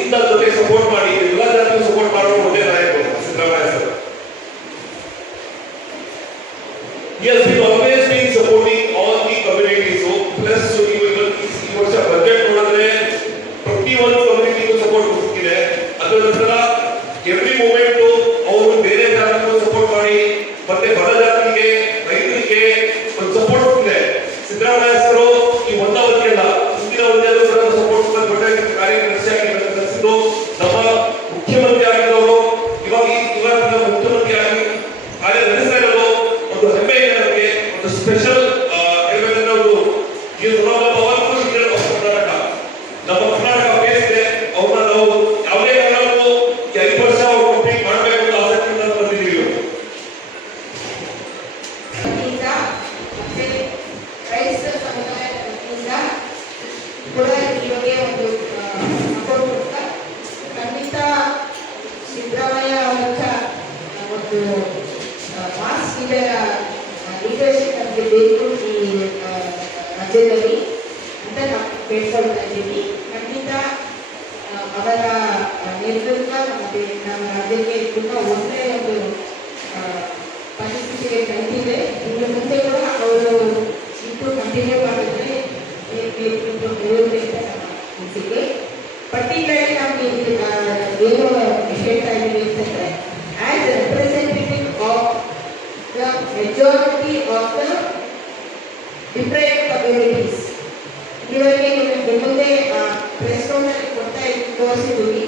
ಇಂಥ ಜೊತೆ ಸಪೋರ್ಟ್ ಮಾಡಿ ಎಲ್ಲ ಜನರಿಗೂ ಸಪೋರ್ಟ್ ಮಾಡುವ ಒಳ್ಳೆ ನಾಯಕರು Siddaramaiah sir. He has been always been supporting all the communities. So plus ಈ ವರ್ಷ ಬಜೆಟ್ ನೋಡಿದ್ರೆ ಪ್ರತಿ ಒಂದು ಕಮ್ಯುನಿಟಿಗೂ ಸಪೋರ್ಟ್ ಕೊಡ್ತಿದೆ. ಅದರ ನಂತರ ಎವ್ರಿ ಮೂಮೆಂಟ್ ಅವರು ಬೇರೆ ಜಾತಿಗೂ ಸಪೋರ್ಟ್ ಮಾಡಿ ಮತ್ತೆ ಬಡ ಜಾತಿಗೆ ರೈತರಿಗೆ ಒಂದು ಸಪೋರ್ಟ್ ಕೊಟ್ಟಿದೆ. ಸಿದ್ದರಾಮಯ್ಯ ಸರ್ ಈ ಒಂದ ಅವಧಿಯಲ್ಲ ಮುಂದಿನ ಅವಧಿಯಲ್ಲೂ ಕೂಡ ಸಪೋರ್ಟ್ ದೊಡ್ಡ ಕಾರ್ಯದರ್ಶಿಯಾಗಿ ನಡೆಸಿದ್ದು ನಮ್ಮ ಮುಖ್ಯಮಂತ್ರಿ ಆಗಿದ್ದವರು ಇವಾಗ ಮುಖ್ಯಮಂತ್ರಿ ಆಗಿ ಕಾರ್ಯ ನಡೆಸ್ತಾ ಇರೋದು ಒಂದು ಹೆಮ್ಮೆ ಇದೆ ನಮಗೆ. ಒಂದು ಸ್ಪೆಷಲ್ ಹೇಳ್ಬೇಕಂದ್ರೆ ಒಂದು ಪವರ್ಫುಲ್ ಲೀಡರ್ ಆಫ್ ಕರ್ನಾಟಕ. ನಮ್ಮ ಕರ್ನಾಟಕ ಬೇಸ್ ಇದೆ. ಅವ್ರನ್ನ ನಾವು ಯಾವುದೇ ಕಾರಣಕ್ಕೂ 5 ವರ್ಷ ಅವ್ರು ಕಂಪ್ಲೀಟ್ ಮಾಡಬೇಕು ಅಂತ ಆಸಕ್ತಿಯಿಂದ ಬಂದಿದ್ದೀವಿ. ಕೂಡ ಇವಾಗ ಒಂದು ಸಪೋರ್ಟ್ ಕೊಡ್ತಾ ಖಂಡಿತ ಸಿದ್ದರಾಮಯ್ಯ ಅವರ ಒಂದು ಮಾಸ್ ಲೀಡರ್ಶಿಪ್ ನಮಗೆ ಬೇಕು ಈ ರಾಜ್ಯದಲ್ಲಿ ಅಂತ ನಾವು ಬೇಡ್ಕೊಳ್ತಾ ಇದ್ದೀವಿ. ಖಂಡಿತ ಅವರ ನೇತೃತ್ವ ನಮ್ಮ ರಾಜ್ಯಕ್ಕೆ ತುಂಬ ಒಳ್ಳೆಯ ಒಂದು ಪರಿಸ್ಥಿತಿಗೆ ತಂದಿದೆ. ಇನ್ನು ಮುಂದೆ ಕೂಡ ಅವರು ಇಟ್ಟು ಕಂಟಿನ್ಯೂ ಮಾಡಿದ್ರೆ ಪರ್ಟಿಕ್ಯುಲರ್ಲಿ ನಮಗೆ ಏನು ಹೇಳ್ತಾ ಇದ್ದೀವಿ ಅಂತಂದರೆ as representative of the majority of the different communities. ಇವರಿಗೆ ನಿಮ್ಮ ಮುಂದೆ ಪ್ರೆಸ್ ನೋಟ್ನಲ್ಲಿ ಕೊಡ್ತಾ ತೋರಿಸಿದ್ದೀವಿ.